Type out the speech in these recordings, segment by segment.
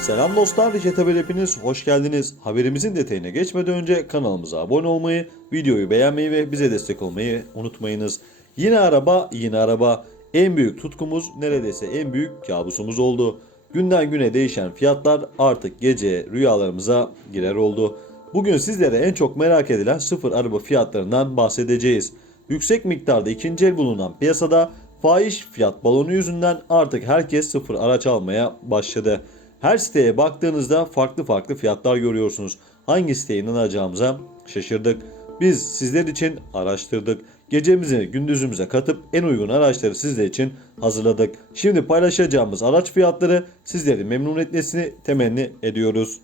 Selam dostlar, Recetebel hepiniz hoş geldiniz. Haberimizin detayına geçmeden önce kanalımıza abone olmayı, videoyu beğenmeyi ve bize destek olmayı unutmayınız. Yine araba, yine araba. En büyük tutkumuz neredeyse en büyük kabusumuz oldu. Günden güne değişen fiyatlar artık gece rüyalarımıza girer oldu. Bugün sizlere en çok merak edilen sıfır araba fiyatlarından bahsedeceğiz. Yüksek miktarda ikinci el bulunan piyasada fahiş fiyat balonu yüzünden artık herkes sıfır araç almaya başladı. Her siteye baktığınızda farklı farklı fiyatlar görüyorsunuz. Hangi siteye inanacağımıza şaşırdık. Biz sizler için araştırdık. Gecemizi gündüzümüze katıp en uygun araçları sizler için hazırladık. Şimdi paylaşacağımız araç fiyatları sizleri memnun etmesini temenni ediyoruz.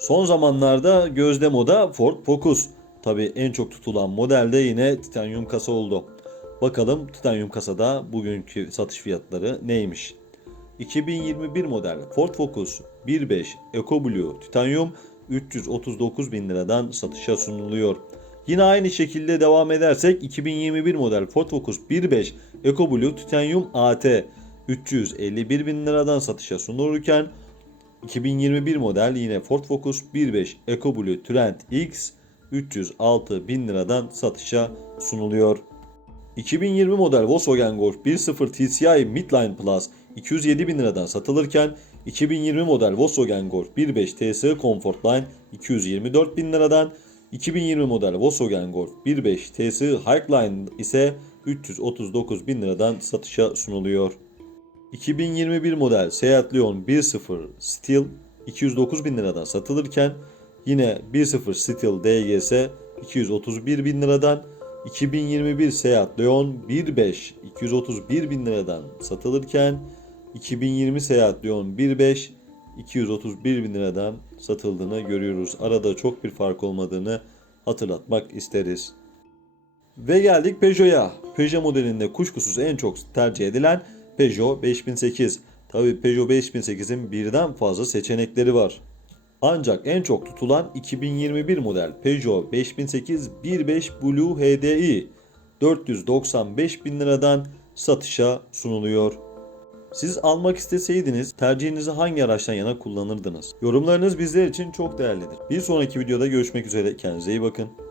Son zamanlarda gözde moda Ford Focus. Tabi en çok tutulan model de yine titanyum kasa oldu. Bakalım titanyum kasada bugünkü satış fiyatları neymiş? 2021 model Ford Focus 1.5 EcoBlue titanyum 339 bin liradan satışa sunuluyor. Yine aynı şekilde devam edersek 2021 model Ford Focus 1.5 EcoBlue titanyum AT 351 bin liradan satışa sunulurken 2021 model yine Ford Focus 1.5 EcoBlue Trend X 306 bin liradan satışa sunuluyor. 2020 model Volkswagen Golf 1.0 TCI Midline Plus 207 bin liradan satılırken 2020 model Volkswagen Golf 1.5 TSI Comfortline 224 bin liradan 2020 model Volkswagen Golf 1.5 TSI Highline ise 339 bin liradan satışa sunuluyor. 2021 model Seat Leon 1.0 Steel 209 bin liradan satılırken yine 1.0 Steel DGS 231 bin liradan 2021 Seat Leon 1.5 231 bin liradan satılırken 2020 Seat Leon 1.5 231 bin liradan satıldığını görüyoruz. Arada çok bir fark olmadığını hatırlatmak isteriz. Ve geldik Peugeot'a. Peugeot modelinde kuşkusuz en çok tercih edilen Peugeot 5008. Tabi Peugeot 5008'in birden fazla seçenekleri var. Ancak en çok tutulan 2021 model Peugeot 5008 1.5 Blue HDI 495 bin liradan satışa sunuluyor. Siz almak isteseydiniz tercihinizi hangi araçtan yana kullanırdınız? Yorumlarınız bizler için çok değerlidir. Bir sonraki videoda görüşmek üzere. Kendinize iyi bakın.